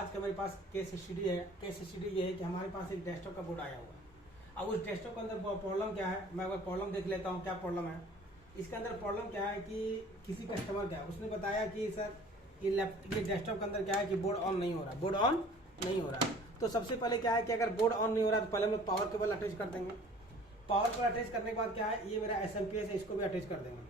आज का मेरे पास केस स्टडी है। केस स्टडी ये है कि हमारे पास एक डेस्कटॉप का बोर्ड आया हुआ है। अब उस डेस्कटॉप के अंदर प्रॉब्लम क्या है, मैं प्रॉब्लम देख लेता हूँ क्या प्रॉब्लम है। इसके अंदर प्रॉब्लम क्या है कि किसी कस्टमर का उसने बताया कि सर ये डेस्कटॉप के अंदर क्या है कि बोर्ड ऑन नहीं हो रहा, बोर्ड ऑन नहीं हो रहा। तो सबसे पहले क्या है कि अगर बोर्ड ऑन नहीं हो रहा तो पहले हम लोग पावर केबल अटैच कर देंगे। पावर केबल अटैच करने के बाद क्या है, ये मेरा SMPS है, इसको भी अटैच कर देंगे।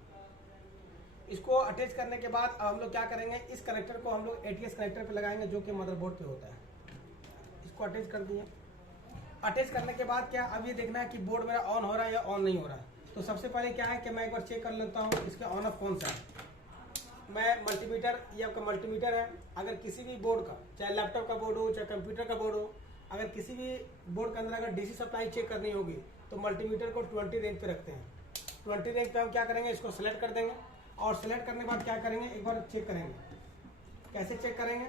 इसको अटैच करने के बाद अब हम लोग क्या करेंगे, इस कनेक्टर को हम लोग ATS कनेक्टर पे लगाएंगे जो कि मदरबोर्ड पे होता है। इसको अटैच कर दिए। अटैच करने के बाद क्या, अब ये देखना है कि बोर्ड मेरा ऑन हो रहा है या ऑन नहीं हो रहा है। तो सबसे पहले क्या है कि मैं एक बार चेक कर लेता हूँ इसका ऑन ऑफ कौन सा है। मैं मल्टीमीटर, ये आपका मल्टीमीटर है। अगर किसी भी बोर्ड का, चाहे लैपटॉप का बोर्ड हो चाहे कंप्यूटर का बोर्ड हो, अगर किसी भी बोर्ड के अंदर अगर DC सप्लाई चेक करनी होगी तो मल्टीमीटर को 20 रेंज पे रखते हैं। 20 रेंज पे हम क्या करेंगे, इसको सेलेक्ट कर देंगे और सेलेक्ट करने के बाद क्या करेंगे, एक बार चेक करेंगे। कैसे चेक करेंगे,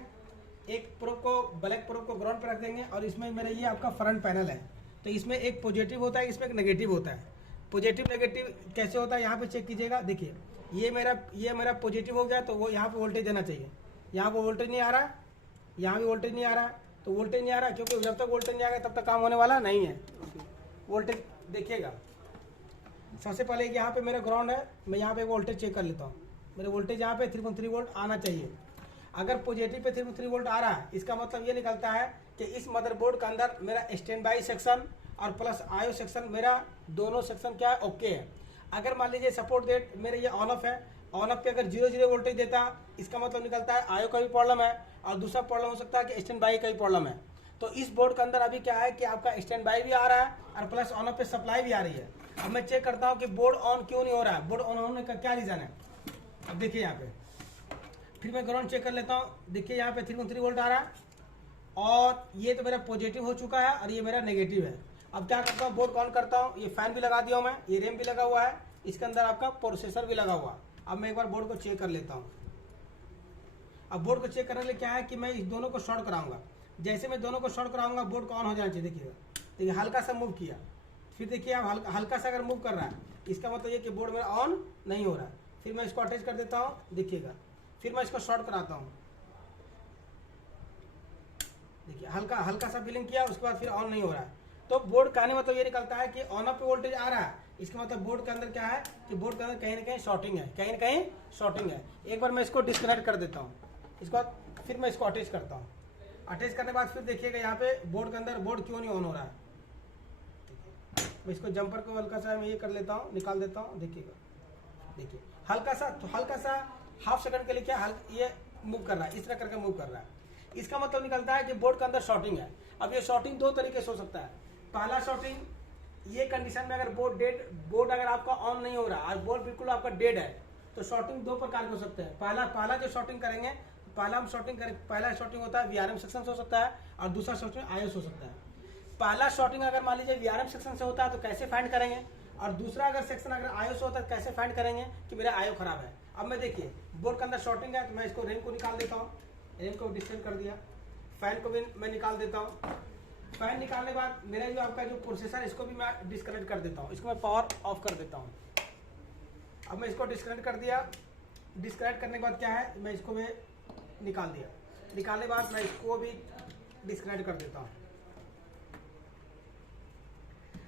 एक प्रोब को, ब्लैक प्रोब को ग्राउंड पर रख देंगे और इसमें मेरा ये आपका फ्रंट पैनल है। तो इसमें एक पॉजिटिव होता है, इसमें एक नेगेटिव होता है। पॉजिटिव नेगेटिव कैसे होता है, यहाँ पे चेक कीजिएगा। देखिए ये मेरा पॉजिटिव हो गया तो वो यहाँ पे वोल्टेज देना चाहिए। यहाँ पे वोल्टेज नहीं आ रहा, यहाँ भी वोल्टेज नहीं आ रहा। तो वोल्टेज नहीं आ रहा क्योंकि जब तक वोल्टेज नहीं आएगा तब तक काम होने वाला नहीं है। वोल्टेज देखिएगा, सबसे पहले यहाँ पे मेरा ग्राउंड है, मैं यहाँ पे वोल्टेज चेक कर लेता हूँ। मेरे वोल्टेज यहाँ पे 3.3 वोल्ट आना चाहिए। अगर पॉजिटिव पे 3.3 वोल्ट आ रहा है, इसका मतलब ये निकलता है कि इस मदरबोर्ड के अंदर मेरा स्टैंड बाई सेक्शन और प्लस आयो सेक्शन, मेरा दोनों सेक्शन क्या है, ओके है। अगर मान लीजिए सपोर्ट डेट मेरे ये ऑन ऑफ है, ऑन ऑफ पे अगर 0 वोल्टेज देता, इसका मतलब निकलता है आयो का भी प्रॉब्लम है और दूसरा प्रॉब्लम हो सकता है कि स्टैंड बाई का भी प्रॉब्लम है। तो इस बोर्ड के अंदर अभी क्या है कि आपका स्टैंड बाई भी आ रहा है और प्लस ऑन ऑफ पे सप्लाई भी आ रही है। अब मैं चेक करता हूँ कि बोर्ड ऑन क्यों नहीं हो रहा है, बोर्ड ऑन होने का क्या रीजन है। अब देखिए यहाँ पे फिर मैं ग्राउंड चेक कर लेता हूँ। देखिए यहाँ पे 3.3 वोल्ट आ रहा है और ये तो मेरा पॉजिटिव हो चुका है और ये मेरा नेगेटिव है। अब क्या करता हूँ, बोर्ड ऑन करता हूँ। ये फैन भी लगा दिया हूँ मैं, ये रैम भी लगा हुआ है, इसके अंदर आपका प्रोसेसर भी लगा हुआ। अब मैं एक बार बोर्ड को चेक कर लेता हूँ। अब बोर्ड को चेक करने के लिए क्या है कि मैं इस दोनों को शॉर्ट कराऊंगा। जैसे मैं दोनों को शॉर्ट कराऊंगा बोर्ड को ऑन हो जाना चाहिए। देखिए हल्का सा मूव किया, फिर देखिए आप हल्का सा अगर मूव कर रहा है इसका मतलब ये कि बोर्ड मेरा ऑन नहीं हो रहा है। फिर मैं इसको अटैच कर देता हूँ, देखिएगा। फिर मैं इसको शॉर्ट कराता हूँ, देखिए हल्का सा फीलिंग किया, उसके बाद फिर ऑन नहीं हो रहा है। तो बोर्ड का मतलब ये निकलता है कि ऑन ऑफ पे वोल्टेज आ रहा है, इसका मतलब बोर्ड के अंदर क्या है कि बोर्ड के अंदर कहीं ना कहीं शॉर्टिंग है, कहीं ना कहीं शॉर्टिंग है। एक बार मैं इसको डिस्कनेक्ट कर देता हूँ, इसके बाद फिर मैं इसको अटैच करता हूँ। अटैच करने के बाद फिर देखिएगा यहाँ पे बोर्ड के अंदर बोर्ड क्यों नहीं ऑन हो रहा है। मैं इसको जंपर को हल्का सा मैं ये कर लेता हूँ, निकाल देता हूँ। देखिएगा, देखिए हल्का सा हाफ सेकंड के लिए क्या ये मूव कर रहा है, इस तरह करके मूव कर रहा है। इसका मतलब निकलता है कि बोर्ड के अंदर शॉर्टिंग है। अब ये शॉर्टिंग दो तरीके से हो सकता है। पहला शॉर्टिंग, ये कंडीशन में अगर बोर्ड अगर आपका ऑन नहीं हो रहा और बोर्ड बिल्कुल आपका डेड है तो शॉर्टिंग दो प्रकार के हो सकते हैं। पहला जो शॉर्टिंग करेंगे, पहला शॉर्टिंग होता है VRM सेक्शन से हो सकता है और दूसरा शॉर्टिंग आयोस हो सकता है। पहला शॉर्टिंग अगर मान लीजिए VRM सेक्शन से होता है तो कैसे फाइंड करेंगे, और दूसरा अगर सेक्शन अगर आयोस होता है तो कैसे फाइंड करेंगे कि मेरा आयो खराब है। अब मैं देखिए बोर्ड के अंदर शॉर्टिंग है तो मैं इसको रैम को निकाल देता हूँ, रैम को डिस्कनेक्ट कर दिया। फैन को भी मैं निकाल देता हूँ। फैन निकालने के बाद मेरा जो आपका जो प्रोसेसर इसको भी मैं डिस्कनेक्ट कर देता हूँ, इसको मैं पावर ऑफ कर देता हूँ। अब मैं इसको डिस्कनेक्ट कर दिया। डिस्कनेक्ट करने के बाद क्या है, मैं इसको मैं निकाल दिया। निकालने के बाद मैं इसको भी डिस्कनेक्ट कर देता हूँ।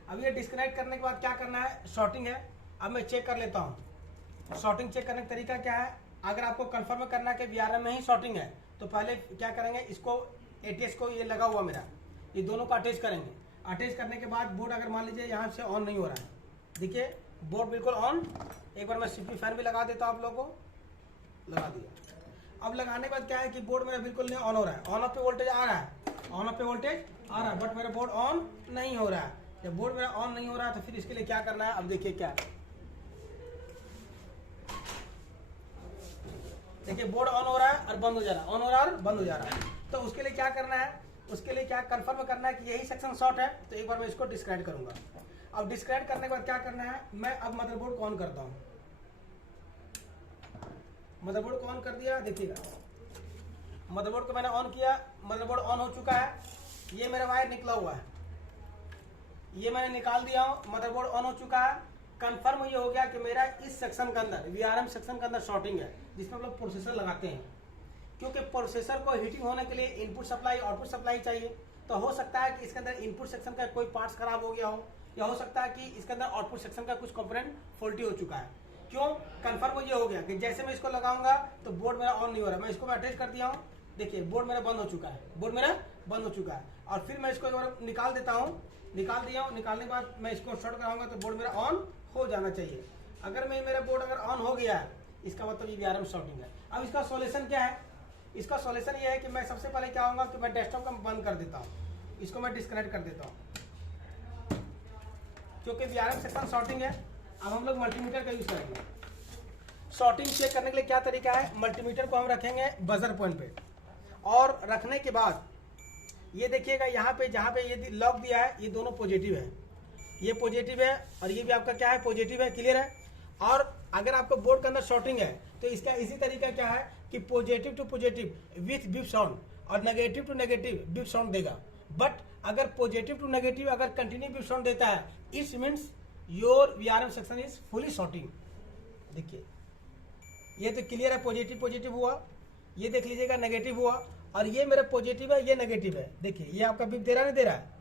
अब ये डिस्कनेक्ट करने के बाद क्या करना है, शॉर्टिंग है। अब मैं चेक कर लेता हूँ। शॉर्टिंग चेक करने का तरीका क्या है, अगर आपको कंफर्म करना है कि VRM में ही शॉर्टिंग है तो पहले क्या करेंगे, इसको ATS को ये लगा हुआ मेरा, ये दोनों को अटैच करेंगे। अटैच करने के बाद बोर्ड अगर मान लीजिए यहाँ से ऑन नहीं हो रहा है, देखिए बोर्ड बिल्कुल ऑन। एक बार मैं CPU फैन भी लगा देता हूँ, आप लोगों को लगा दिया। अब लगाने के बाद क्या है कि बोर्ड मेरा बिल्कुल नहीं ऑन हो रहा है। ऑन ऑफ पे वोल्टेज आ रहा है, ऑन ऑफ पे वोल्टेज आ रहा है, बट मेरा बोर्ड ऑन नहीं हो रहा है। जब बोर्ड मेरा ऑन नहीं हो रहा है तो फिर इसके लिए क्या करना है, अब देखिए क्या है। देखिए बोर्ड ऑन हो रहा है और बंद हो जा रहा है, ऑन हो रहा है और बंद हो जा रहा है। तो उसके लिए क्या करना है, उसके लिए क्या कंफर्म करना है कि यही सेक्शन शॉर्ट है। तो एक बार मैं इसको डिस्कनेक्ट करूंगा। अब डिस्कनेक्ट करने के बाद क्या करना है, मैं अब मदरबोर्ड को ऑन करता हूं। मदरबोर्ड को ऑन कर दिया, देखिएगा मदरबोर्ड को मैंने ऑन किया, मदरबोर्ड ऑन हो चुका है। ये मेरा वायर निकला हुआ है, ये मैंने निकाल दिया हूं। मदरबोर्ड ऑन हो चुका है। कंफर्म ये हो गया कि मेरा इस सेक्शन के अंदर VRM सेक्शन के अंदर शॉर्टिंग है, जिसमें हम लोग प्रोसेसर लगाते हैं। क्योंकि प्रोसेसर को हीटिंग होने के लिए इनपुट सप्लाई आउटपुट सप्लाई चाहिए। तो हो सकता है कि इसके अंदर इनपुट सेक्शन का कोई पार्ट्स खराब हो गया हो, या हो सकता है कि इसके अंदर आउटपुट सेक्शन का कुछ कंपोनेंट फॉल्टी हो चुका है। क्यों कंफर्म ये हो गया कि जैसे मैं इसको लगाऊंगा तो बोर्ड मेरा ऑन नहीं हो रहा। मैं इसको अटैच कर दिया हूँ, देखिए बोर्ड मेरा बंद हो चुका है, बोर्ड मेरा बंद हो चुका है। और फिर मैं इसको एक बार निकाल देता हूँ, निकाल दिया हूँ। निकालने के बाद मैं इसको शॉर्ट कराऊंगा तो बोर्ड मेरा ऑन हो जाना चाहिए। अगर मेरा बोर्ड अगर ऑन हो गया है, इसका मतलब ये VRM शॉर्टिंग है। अब इसका सॉल्यूशन क्या है? इसका सॉल्यूशन ये है कि मैं सबसे पहले क्या होगा कि मैं डेस्कटॉप का बंद कर देता हूँ, इसको मैं डिस्कनेक्ट कर देता हूँ, क्योंकि VRM सेक्शन शॉर्टिंग है। अब हम लोग मल्टीमीटर का यूज करेंगे। शॉर्टिंग चेक करने के लिए क्या तरीका है, मल्टीमीटर को हम रखेंगे बजर पॉइंट पे, और रखने के बाद ये देखिएगा यहाँ पे जहाँ पे ये लॉक दिया है ये दोनों पॉजिटिव है, ये पॉजिटिव है और ये भी आपका क्या है पॉजिटिव है, क्लियर है। और अगर आपको बोर्ड के अंदर शॉर्टिंग है तो इसका इसी तरीका क्या है कि positive to positive with beep sound और negative to negative beep sound देगा। बट अगर पॉजिटिव टू नेगेटिव अगर कंटिन्यू बीप साउंड देता है, it's means your VRM section is fully shorting. देखिए ये तो क्लियर है, पॉजिटिव पॉजिटिव हुआ, ये देख लीजिएगा नेगेटिव हुआ, और ये मेरा पॉजिटिव है ये नेगेटिव है। देखिए ये आपका बीप दे रहा नहीं दे रहा है,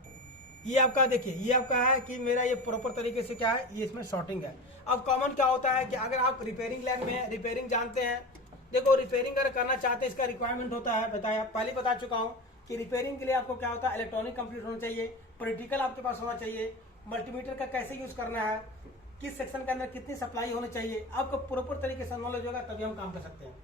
ये आपका देखिए ये आपका है कि मेरा ये प्रॉपर तरीके से क्या है, ये इसमें शॉर्टिंग है। अब कॉमन क्या होता है कि अगर आप रिपेयरिंग लाइन में है, रिपेयरिंग जानते हैं, देखो रिपेयरिंग अगर करना चाहते हैं इसका रिक्वायरमेंट होता है, बताया पहले बता चुका हूँ कि रिपेयरिंग के लिए आपको क्या होता है, इलेक्ट्रॉनिक कंप्लीट होना चाहिए, प्रैक्टिकल आपके पास होना चाहिए, मल्टीमीटर का कैसे यूज करना है, किस सेक्शन के अंदर कितनी सप्लाई होनी चाहिए, आपको प्रॉपर तरीके से नॉलेज होगा तभी हम काम कर सकते हैं।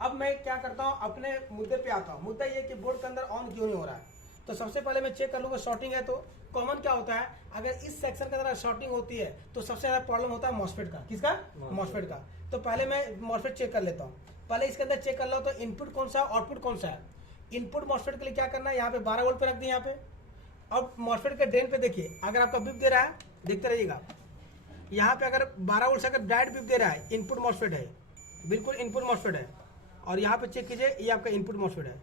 अब मैं क्या करता हूँ, अपने मुद्दे पे आता हूँ। मुद्दा ये कि बोर्ड के अंदर ऑन क्यों नहीं हो रहा है, तो सबसे पहले मैं चेक कर लूंगा शॉर्टिंग है। तो कॉमन क्या होता है, अगर इस सेक्शन के अंदर शॉर्टिंग होती है तो सबसे ज्यादा प्रॉब्लम होता है मॉसफेट का। किसका? मॉसफेट का। तो पहले मैं मॉसफेट चेक कर लेता हूँ। पहले इसके अंदर चेक कर लो तो इनपुट कौन सा आउटपुट कौन सा है। इनपुट मॉसफेट के लिए क्या करना है, यहाँ पे 12 वोल्ट पे रख दिए यहाँ पे। अब मॉसफेट के ड्रेन पे देखिए, अगर आपका बीप दे रहा है, देखते रहिएगा, यहाँ पे अगर 12 वोल्ट से अगर डायरेक्ट बीप दे रहा है, इनपुट मॉसफेट है, बिल्कुल इनपुट मॉसफेट है। और यहाँ पे चेक कीजिए, ये आपका इनपुट मॉसफेट है।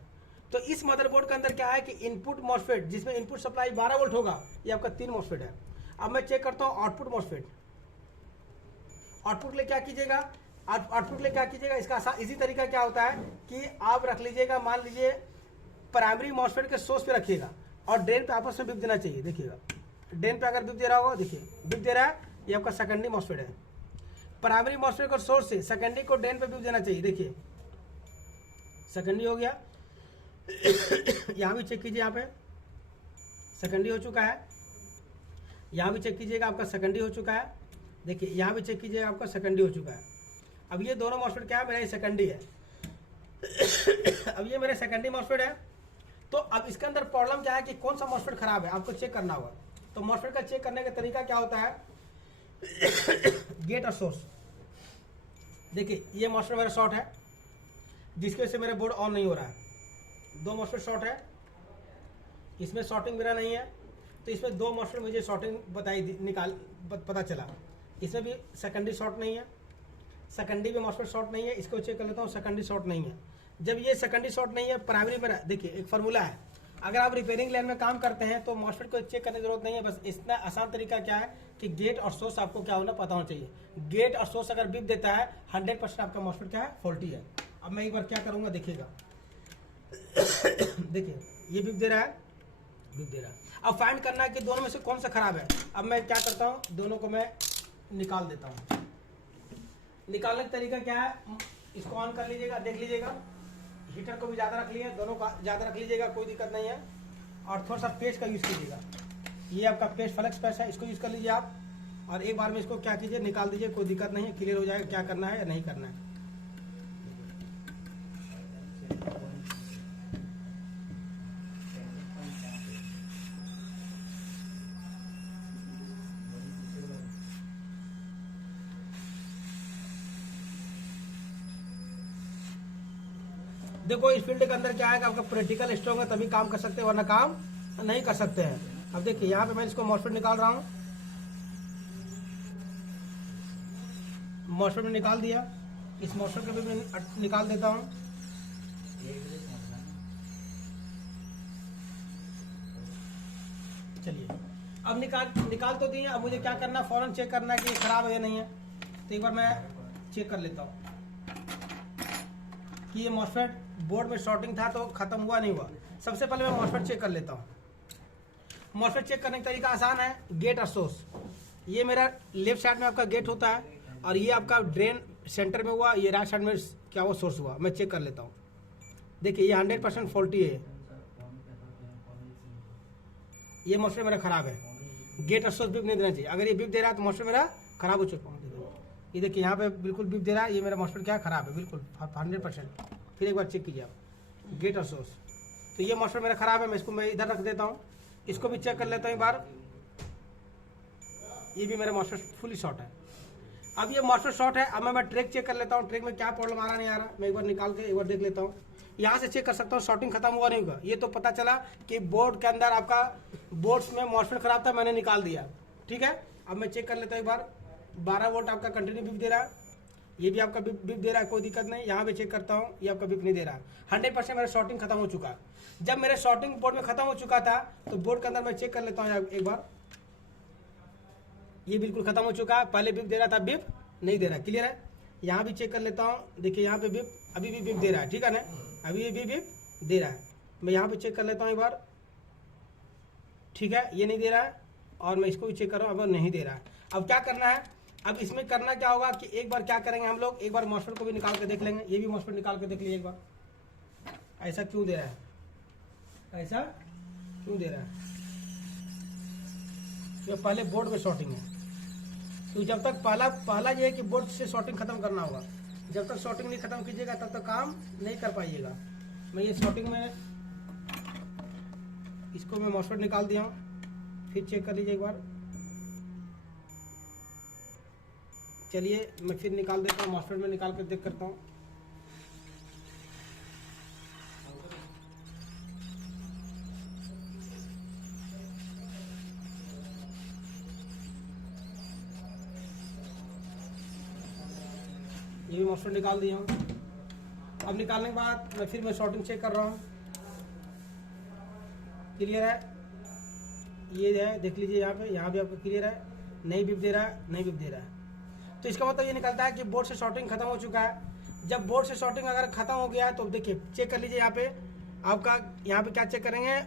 तो इस मदरबोर्ड के अंदर क्या है कि इनपुट मॉसफेट जिसमें इनपुट सप्लाई 12 वोल्ट होगा, ये आपका 3 मॉसफेट है। अब मैं चेक करता हूँ आउटपुट मॉसफेट। आउटपुट के लिए क्या कीजिएगा, आउटपुट के लिए क्या कीजिएगा, इसका इसी तरीका क्या होता है कि आप रख लीजिएगा, मान लीजिए प्राइमरी मॉसफेट के सोर्स पे रखिएगा और ड्रेन पे आपस में बीप देना चाहिए। देखिएगा ड्रेन पे अगर बीप दे रहा होगा, देखिए बीप दे रहा है, ये आपका सेकेंडरी मॉसफेट है। प्राइमरी मॉसफेट का सोर्स से सेकेंडरी को ड्रेन पे बीप देना चाहिए। देखिए सेकेंडरी हो गया, यहाँ भी चेक कीजिए, यहाँ पे सेकेंडरी हो चुका है। यहाँ भी चेक कीजिएगा, आपका सेकेंडरी हो चुका है। देखिए यहाँ भी चेक कीजिएगा, आपका सेकेंडरी हो चुका है। अब ये दोनों मॉसफेट क्या है, मेरा ये सेकेंडरी है। अब ये मेरे सेकेंडरी मॉसफेट है। तो अब इसके अंदर प्रॉब्लम क्या है कि कौन सा मॉसफेट खराब है, आपको चेक करना होगा। तो मॉसफेट का चेक करने का तरीका क्या होता है, गेट और सोर्स। देखिए ये मॉसफेट मेरा शॉर्ट है, जिसकी वजह से मेरा बोर्ड ऑन नहीं हो रहा है। 2 मॉसफेट शॉर्ट है, इसमें शॉर्टिंग मेरा नहीं है, तो इसमें 2 मॉसफेट मुझे शॉर्टिंग पता चला। इसमें भी सेकेंडरी शॉर्ट नहीं है, सेकेंडरी में मॉसफेट शॉर्ट नहीं है। इसको चेक कर लेता हूँ, सेकेंडरी शॉर्ट नहीं है। जब ये सेकेंडरी शॉर्ट नहीं है, प्राइमरी मेरा, देखिए एक फार्मूला है, अगर आप रिपेयरिंग लाइन में काम करते हैं तो मॉसफेट को चेक करने की जरूरत नहीं है। बस इतना आसान तरीका क्या है कि गेट और सोर्स आपको क्या होना पता होना चाहिए। गेट और सोर्स अगर बीप देता है 100% आपका मॉसफेट क्या है, फॉल्टी है। अब मैं एक बार क्या करूँगा, देखिएगा देखिए ये बीप दे रहा है, बीप दे रहा है। अब फाइंड करना है कि दोनों में से कौन सा खराब है। अब मैं क्या करता हूँ, दोनों को मैं निकाल देता हूँ। निकालने का तरीका क्या है, इसको ऑन कर लीजिएगा, देख लीजिएगा, हीटर को भी ज़्यादा रख लीजिए, दोनों का ज़्यादा रख लीजिएगा, कोई दिक्कत नहीं है। और थोड़ा सा पेस्ट का यूज़ कीजिएगा, ये आपका पेस्ट फ्लेक्स पेस्ट है, इसको यूज़ कर लीजिए आप। और एक बार में इसको क्या कीजिए, निकाल दीजिए, कोई दिक्कत नहीं है, क्लियर हो जाएगा क्या करना है या नहीं करना है। देखो इस फील्ड के अंदर क्या है कि आपका प्रैक्टिकल स्ट्रॉन्ग है तभी काम कर सकते हैं, वरना काम नहीं कर सकते हैं। अब देखिए यहाँ पे मैं इसको मॉसफेट निकाल रहा हूँ, मॉसफेट में निकाल दिया, इस मॉसफेट को भी मैं निकाल देता हूँ। चलिए अब निकाल तो दिए। अब मुझे क्या करना, फौरन चेक करना है कि ये खराब है या नहीं है। तो एक बार मैं चेक कर लेता हूँ कि ये मॉसफेट बोर्ड में शॉर्टिंग था तो खत्म हुआ नहीं हुआ। सबसे पहले मैं मॉसफेट चेक कर लेता हूँ। मॉसफेट चेक करने का तरीका आसान है, गेट और सोर्स। ये मेरा लेफ्ट साइड में आपका गेट होता है और ये आपका ड्रेन सेंटर में हुआ, ये राइट साइड में क्या हुआ, सोर्स हुआ। मैं चेक कर लेता हूँ। देखिए ये 100% फॉल्टी है, ये मॉसफेट मेरा खराब है। गेट और सोर्स बिप नहीं देना चाहिए। अगर ये बिप दे रहा है तो मॉसफेट मेरा खराब हो चुका है। ये देखिए यहाँ पे बिल्कुल बिप दे रहा है, ये मेरा मॉसफेट क्या खराब है, बिल्कुल 100%। फिर एक बार चेक कीजिए आप, गेट और सोर्स। तो ये मॉसफेट मेरा खराब है, मैं इधर रख देता हूँ। इसको भी चेक कर लेता हूँ एक बार। ये भी मेरा मॉसफेट फुली शॉर्ट है। अब ये मॉसफेट शॉर्ट है। अब मैं ट्रैक चेक कर लेता हूँ, ट्रैक में क्या प्रॉब्लम आ रहा नहीं आ रहा। मैं एक बार निकाल के एक बार देख लेता हूँ। यहाँ से चेक कर सकता हूँ शॉर्टिंग खत्म हुआ नहीं हुआ। ये तो पता चला कि बोर्ड के अंदर आपका बोर्ड्स में मॉसफेट खराब था, मैंने निकाल दिया। ठीक है, अब मैं चेक कर लेता हूँ एक बार। 12 वोल्ट आपका कंटिन्यू बिप दे रहा है, ये भी आपका बिप दे रहा है, कोई दिक्कत नहीं। यहाँ पे चेक करता हूँ, ये आपका बिप नहीं दे रहा। 100% मेरा शॉर्टिंग खत्म हो चुका है। जब मेरे शॉर्टिंग बोर्ड में खत्म हो चुका था तो बोर्ड के अंदर मैं चेक कर लेता हूँ एक बार। ये बिल्कुल खत्म हो चुका है। पहले बिप दे रहा था, बिप नहीं दे रहा। क्लियर है। यहाँ भी चेक कर लेता हूँ। देखिए यहाँ पे बिप अभी भी बिप दे रहा है। ठीक है ना, अभी ये भी बिप दे रहा है। मैं यहाँ पे चेक कर लेता हूँ एक बार। ठीक है, ये नहीं दे रहा है और मैं इसको भी चेक कर रहा हूँ, अब नहीं दे रहा है। अब क्या करना है, अब इसमें करना क्या होगा कि एक बार क्या करेंगे हम लोग, एक बार मॉसफेट को भी निकाल के देख लेंगे। ये भी मॉसफेट निकाल के देख लीजिए एक बार, ऐसा क्यों दे रहा है, ऐसा क्यों दे रहा है। तो पहले बोर्ड में शॉर्टिंग है। तो जब तक पहला ये है कि बोर्ड से शॉर्टिंग खत्म करना होगा। जब तक शॉर्टिंग नहीं खत्म कीजिएगा तब तक काम नहीं कर पाइएगा। मैं ये शॉर्टिंग में इसको मैं मॉसफेट निकाल दिया हूँ, फिर चेक कर लीजिए एक बार। चलिए मैं फिर निकाल देता हूँ, मॉसफेट में निकाल कर देख करता हूँ। ये भी मॉसफेट निकाल दिया हूँ। अब निकालने के बाद मैं शॉर्टिंग चेक कर रहा हूँ। क्लियर है, ये है देख लीजिए यहाँ भी आपको क्लियर है। नहीं बिप दे रहा है, नहीं बिप दे रहा है। तो इसका मतलब ये निकलता है कि बोर्ड से शॉर्टिंग खत्म हो चुका है। जब बोर्ड से शॉर्टिंग अगर खत्म हो गया है तो देखिए चेक कर लीजिए यहाँ पे आपका, यहाँ पे क्या चेक करेंगे,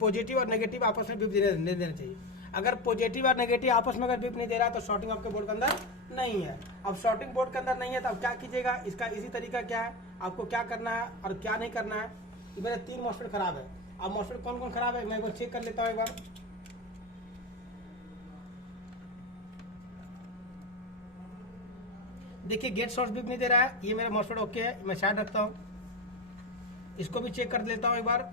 पॉजिटिव और नेगेटिव आपस में बिप नहीं देना चाहिए। अगर पॉजिटिव और नेगेटिव आपस में अगर बिप नहीं दे रहा तो शॉर्टिंग आपके बोर्ड के अंदर नहीं है। अब शॉर्टिंग बोर्ड के अंदर नहीं है तो अब क्या कीजिएगा, इसका इसी तरीका क्या है, आपको क्या करना है और क्या नहीं करना है। ये मेरे 3 मॉसफेट खराब है। अब मॉसफेट कौन कौन खराब है मैं एक बार चेक कर लेता हूँ एक बार। देखिए गेट सोर्स बिप नहीं दे रहा है, ये मेरा मॉसफेट ओके है, मैं साइड रखता हूँ। इसको भी चेक कर लेता हूँ एक बार।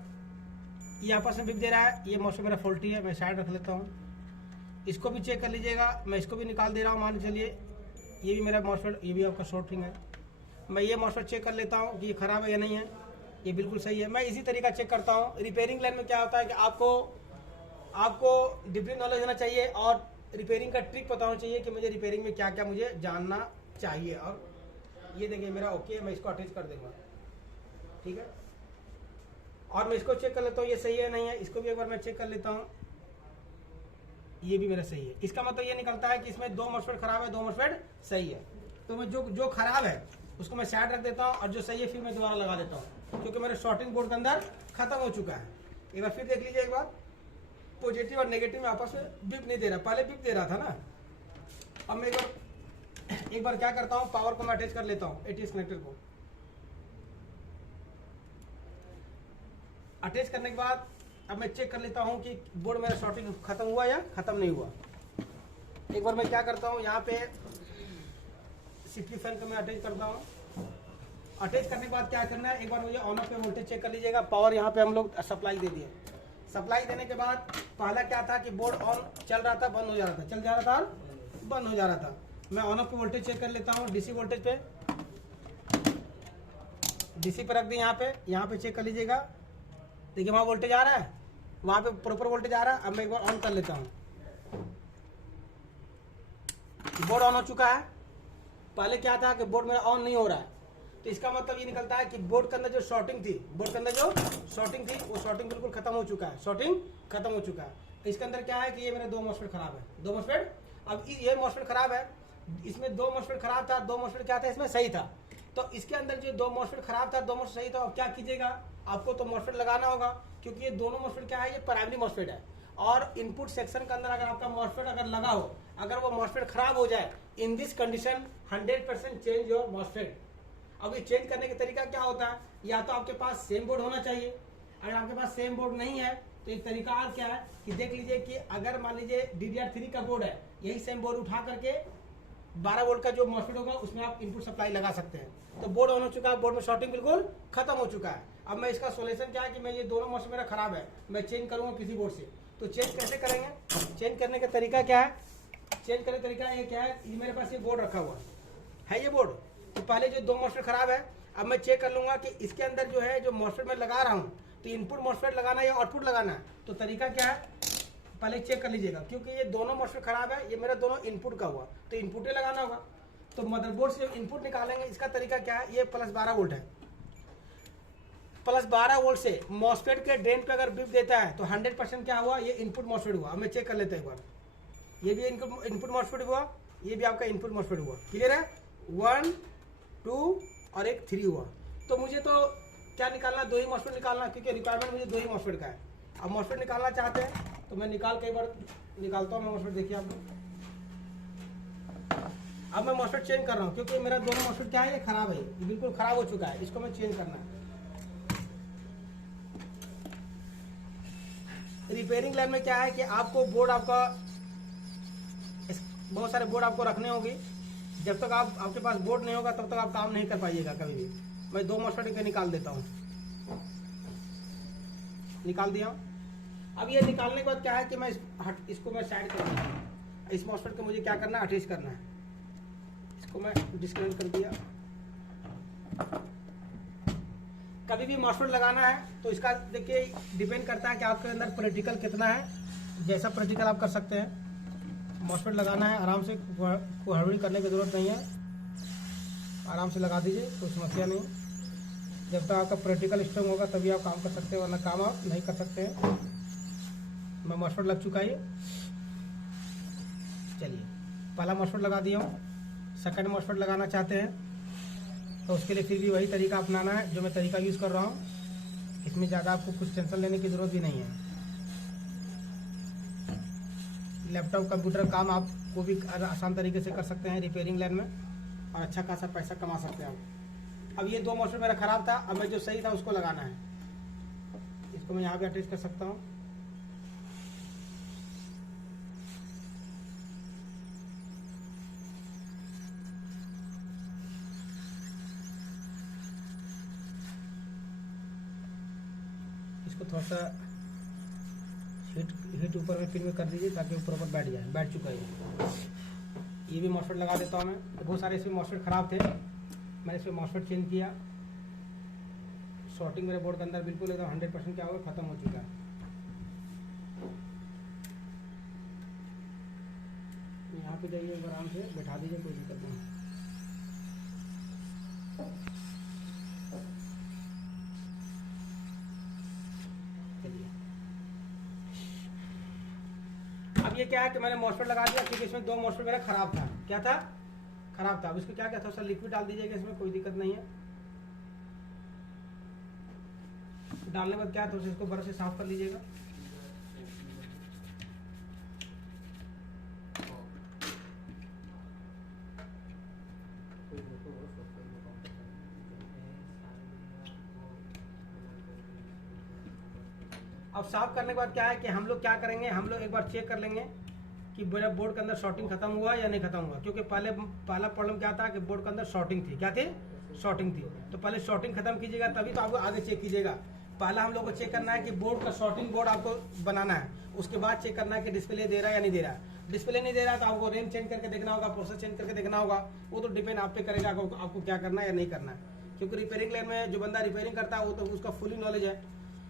ये आपस में बिप दे रहा है, ये मॉसफेट मेरा फॉल्टी है, मैं साइड रख लेता हूँ। इसको भी चेक कर लीजिएगा, मैं इसको भी निकाल दे रहा हूँ। मान चलिए ये भी मेरा मॉसफेट, ये भी आपका शॉर्टिंग है। मैं ये मॉसफेट चेक कर लेता हूँ कि ये खराब है या नहीं है। ये बिल्कुल सही है। मैं इसी तरीका चेक करता हूँ। रिपेयरिंग लाइन में क्या होता है कि आपको डीपली नॉलेज होना चाहिए और रिपेयरिंग का ट्रिक पता होना चाहिए कि मुझे रिपेयरिंग में क्या क्या मुझे जानना चाहिए। और ये देखिए मेरा ओके है, मैं इसको अटैच कर दूंगा। ठीक है, और मैं इसको चेक कर लेता हूँ ये सही है नहीं है। इसको भी एक बार मैं चेक कर लेता हूँ, ये भी मेरा सही है। इसका मतलब ये निकलता है कि इसमें 2 मॉसफेट खराब है, 2 मॉसफेट सही है। तो मैं जो खराब है उसको मैं साइड रख देता हूँ और जो सही है फिर मैं दोबारा लगा देता हूँ, क्योंकि मेरे शॉर्टिंग बोर्ड के अंदर खत्म हो चुका है। एक बार फिर देख लीजिए एक बार, पॉजिटिव और नेगेटिव में आपस में बिप नहीं दे रहा, पहले बिप दे रहा था ना। अब मैं एक बार क्या करता हूँ, पावर को मैं अटैच कर लेता हूँ, एटीएस कनेक्टर को अटैच करने के बाद अब मैं चेक कर लेता हूँ कि बोर्ड मेरा शॉर्टिंग खत्म हुआ या खत्म नहीं हुआ। एक बार मैं क्या करता हूँ, यहाँ पे सीपी फैन को मैं अटैच करता हूँ। अटैच करने के बाद क्या करना है, एक बार मुझे ऑन ऑफ पे वोल्टेज चेक कर लीजिएगा। पावर यहाँ पे हम लोग सप्लाई दे दिए। सप्लाई देने के बाद पहला क्या था कि बोर्ड ऑन चल रहा था, बंद हो जा रहा था, चल जा रहा था और बंद हो जा रहा था। मैं ऑन ऑफ पे वोल्टेज चेक कर लेता हूँ। डीसी वोल्टेज पे, डीसी पे रख दी। यहाँ पे चेक कर लीजिएगा। देखिए वहाँ वोल्टेज आ रहा है, वहाँ पे प्रॉपर वोल्टेज आ रहा है। अब मैं एक बार ऑन कर लेता हूँ। बोर्ड ऑन हो चुका है। पहले क्या था कि बोर्ड मेरा ऑन नहीं हो रहा है, तो इसका मतलब ये निकलता है कि बोर्ड के अंदर जो शॉर्टिंग थी, वो शॉर्टिंग बिल्कुल खत्म हो चुका है। शॉर्टिंग खत्म हो चुका है। तो इसके अंदर क्या है कि ये मेरे 2 मॉसफेट खराब है, 2 मॉसफेट। अब ये मॉसफेट खराब है, इसमें 2 मॉसफेट खराब था, 2 मॉसफेट क्या था इसमें सही था। तो इसके अंदर जो दो मॉस्फेट खराब था, दो मॉस्फेट सही था, अब क्या कीजिएगा, आपको तो मॉस्फेट लगाना होगा, क्योंकि ये दोनों मॉस्फेट क्या है, ये प्राइमरी मॉस्फेट है। और इनपुट सेक्शन के अंदर अगर आपका मॉस्फेट अगर लगा हो, अगर वो मॉस्फेट खराब हो जाए, in this condition 100% change your MOSFET. अब ये चेंज करने का तरीका क्या होता है, या तो आपके पास सेम बोर्ड होना चाहिए, अगर आपके पास सेम बोर्ड नहीं है तो एक तरीका और क्या है कि देख लीजिए कि अगर मान लीजिए DDR3 का बोर्ड है, यही सेम बोर्ड उठा करके 12 वोल्ट का जो मॉस्फेट होगा उसमें आप इनपुट सप्लाई लगा सकते हैं। तो बोर्ड ऑन हो चुका है, बोर्ड में शॉर्टिंग बिल्कुल खत्म हो चुका है। अब मैं इसका सोल्यूशन क्या है कि मैं ये दोनों मॉस्फेट मेरा खराब है, मैं चेंज करूंगा किसी बोर्ड से। तो चेंज कैसे करेंगे, चेंज करने का तरीका क्या है, चेंज करने का तरीका ये क्या है, ये मेरे पास ये बोर्ड रखा हुआ है ये बोर्ड, तो पहले जो दो मॉस्फेट खराब है, अब मैं चेक कर लूंगा कि इसके अंदर जो है जो मॉस्फेट मैं लगा रहा हूँ, तो इनपुट मॉस्फेट लगाना है या आउटपुट लगाना है। तो तरीका क्या है, पहले चेक कर लीजिएगा, क्योंकि ये दोनों मॉस्फेट खराब है, ये मेरा दोनों इनपुट का हुआ, तो इनपुट ही लगाना होगा। तो मदरबोर्ड से इनपुट निकालेंगे, इसका तरीका क्या है, ये +12 वोल्ट है, +12 वोल्ट से मॉस्फेट के ड्रेन पे अगर बीप देता है तो 100% क्या हुआ, ये इनपुट मॉस्फेट हुआ। अब मैं चेक कर लेते हैं एक बार, ये भी इनपुट मॉस्फेट हुआ, ये भी आपका इनपुट मॉस्फेट हुआ, क्लियर है, 1 2 और एक 3 हुआ। तो मुझे तो क्या निकालना, दो ही मॉस्फेट निकालना, क्योंकि रिक्वायरमेंट मुझे दो ही मॉस्फेट का है। अब मॉस्फेट निकालना चाहते हैं तो मैं निकाल के एक बार निकालता हूँ मैं मॉस्फेट, देखिए आप। अब मैं मॉस्फेट चेंज कर रहा हूँ, क्योंकि मेरा दोनों मॉस्फेट क्या है, ये खराब है, ये बिल्कुल खराब हो चुका है, इसको मैं चेंज करना है। रिपेयरिंग लाइन में क्या है कि आपको बोर्ड आपका बहुत सारे बोर्ड आपको रखने होंगे, जब तक आपके पास बोर्ड नहीं होगा तब तक आप काम नहीं कर पाइएगा कभी भी। मैं दो मॉस्फेट निकाल देता हूँ, निकाल दिया हूँ। अब ये निकालने के बाद क्या है कि मैं इसको मैं साइड कर दूँगा, इस मॉस्फेट को मुझे क्या करना है, अटैच करना है, इसको मैं डिस्कनेक्ट कर दिया। कभी भी मॉस्फेट लगाना है तो इसका देखिए डिपेंड करता है कि आपके अंदर प्रैक्टिकल कितना है, जैसा प्रैक्टिकल आप कर सकते हैं। मॉस्फेट लगाना है आराम से, कोई हड़बड़ी करने की ज़रूरत नहीं है, आराम से लगा दीजिए, कोई समस्या नहीं। जब तक आपका प्रैक्टिकल स्ट्रॉन्ग होगा तभी आप काम कर सकते हैं, वरना काम आप नहीं कर सकते हैं। मैं मॉस्फेट लग चुका है, चलिए पहला मॉस्फेट लगा दिया हूँ। सेकंड मॉस्फेट लगाना चाहते हैं तो उसके लिए फिर भी वही तरीका अपनाना है जो मैं तरीका यूज़ कर रहा हूँ, इसमें ज़्यादा आपको कुछ टेंशन लेने की ज़रूरत भी नहीं है। लैपटॉप कंप्यूटर काम आप को भी आसान तरीके से कर सकते हैं रिपेयरिंग लाइन में, और अच्छा खासा पैसा कमा सकते हैं आप। अब ये दो मॉस्फेट मेरा ख़राब था, अब मैं जो सही था उसको लगाना है, इसको मैं यहाँ पे अटैच कर सकता हूँ। इसको थोड़ा सा हीट ऊपर में पिन में कर दीजिए ताकि ऊपर ऊपर बैठ जाए, बैठ चुका है। ये भी मॉस्फेट लगा देता हूँ मैं, बहुत सारे इसमें मॉस्फेट ख़राब थे, मैंने इसमें मॉस्फेट चेंज किया। शॉर्टिंग मेरे बोर्ड के अंदर बिल्कुल एकदम 100% क्या होगा, ख़त्म हो चुका है। यहाँ पे जाइए आराम से बैठा दीजिए, कोई दिक्कत नहीं। अब ये क्या है कि मैंने मॉस्फेट लगा दिया, क्योंकि इसमें दो मॉस्फेट मेरा खराब था। क्या था, खराब था। अब इसको क्या कहता है, सर लिक्विड डाल दीजिएगा, इसमें कोई दिक्कत नहीं है। डालने के बाद क्या है, तो इसको बर्फ से साफ कर लीजिएगा। अब साफ करने के बाद क्या है कि हम लोग क्या करेंगे, हम लोग एक बार चेक कर लेंगे कि मेरा बोर्ड के अंदर शॉर्टिंग खत्म हुआ या नहीं खत्म हुआ, क्योंकि पहला प्रॉब्लम क्या था कि बोर्ड के अंदर शॉर्टिंग थी। क्या थी, शॉर्टिंग थी। तो पहले शॉर्टिंग खत्म कीजिएगा, तभी तो आपको आगे चेक कीजिएगा। पहला हम लोग को चेक करना है कि बोर्ड का शॉर्टिंग बोर्ड आपको बनाना है, उसके बाद चेक करना है कि डिस्प्ले दे रहा है या नहीं दे रहा है। डिस्प्ले नहीं दे रहा तो आपको रैम चेंज करके देखना होगा, प्रोसेसर चेंज करके देखना होगा। वो तो डिपेंड आप पे करेगा आपको क्या करना है या नहीं करना है, क्योंकि रिपेयरिंग लाइन में जो बंदा रिपेयरिंग करता है वो तो उसका फुली नॉलेज है।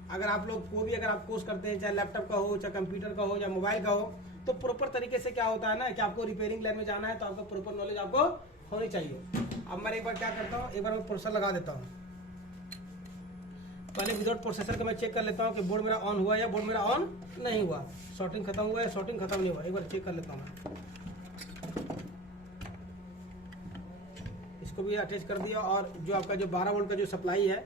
अगर आप लोग को भी अगर आप कोर्स करते हैं, चाहे लैपटॉप का हो, चाहे कंप्यूटर का हो, या मोबाइल का हो, तो प्रॉपर तरीके से क्या होता है ना कि आपको रिपेयरिंग लाइन में जाना है तो आपको प्रॉपर नॉलेज आपको होनी चाहिए। अब मैं एक बार क्या करता हूँ, एक बार मैं प्रोसेसर लगा देता हूँ। पहले विदाउट प्रोसेसर का मैं चेक कर लेता हूँ कि बोर्ड मेरा ऑन हुआ या बोर्ड मेरा ऑन नहीं हुआ, शॉर्टिंग खत्म हुआ है, शॉर्टिंग खत्म नहीं हुआ। एक बार चेक कर लेता हूँ मैं, इसको भी अटैच कर दिया। और जो आपका जो 12 वोल्ट का जो सप्लाई है,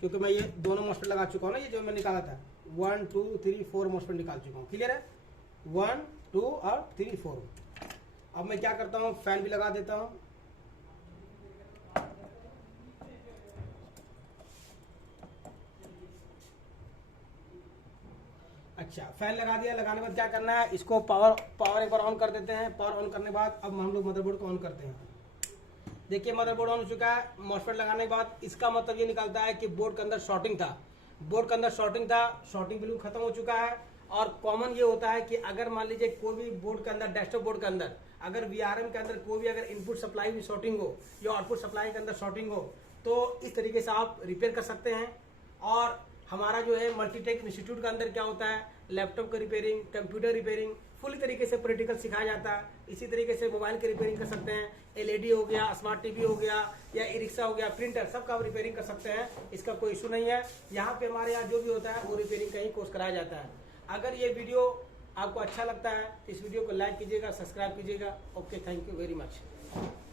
क्योंकि मैं ये दोनों मॉस्फेट लगा चुका हूँ ना, ये जो मैं निकाला था 1 2 3 4 मॉस्फेट निकाल चुका हूँ। क्लियर है, 1 2 और 3 4। अब मैं क्या करता हूँ, फैन भी लगा देता हूँ। अच्छा, फैन लगा दिया। लगाने के बाद क्या करना है, इसको पावर एक बार ऑन कर देते हैं। पावर ऑन करने के बाद अब हम लोग मदरबोर्ड को ऑन करते हैं। देखिए मदरबोर्ड ऑन हो चुका है। मॉस्फेट लगाने के बाद इसका मतलब ये निकलता है कि बोर्ड के अंदर शॉर्टिंग था, बोर्ड के अंदर शॉर्टिंग था, शॉर्टिंग बिल्कुल खत्म हो चुका है। और कॉमन ये होता है कि अगर मान लीजिए कोई भी बोर्ड के अंदर, डेस्कटॉप बोर्ड के अंदर अगर VRM के अंदर कोई भी अगर इनपुट सप्लाई में शॉर्टिंग हो या आउटपुट सप्लाई के अंदर शॉर्टिंग हो, तो इस तरीके से आप रिपेयर कर सकते हैं। और हमारा जो है मल्टीटेक इंस्टीट्यूट के अंदर क्या होता है, लैपटॉप का रिपेयरिंग, कंप्यूटर रिपेयरिंग फुल तरीके से प्रैक्टिकल सिखाया जाता है। इसी तरीके से मोबाइल की रिपेयरिंग कर सकते हैं, LED हो गया, स्मार्ट TV हो गया, या ई रिक्शा हो गया, प्रिंटर, सब का आप रिपेयरिंग कर सकते हैं। इसका कोई इशू नहीं है। यहाँ पे हमारे यहाँ जो भी होता है वो रिपेयरिंग का ही कोर्स कराया जाता है। अगर ये वीडियो आपको अच्छा लगता है तो इस वीडियो को लाइक कीजिएगा, सब्सक्राइब कीजिएगा। Okay, thank you very much.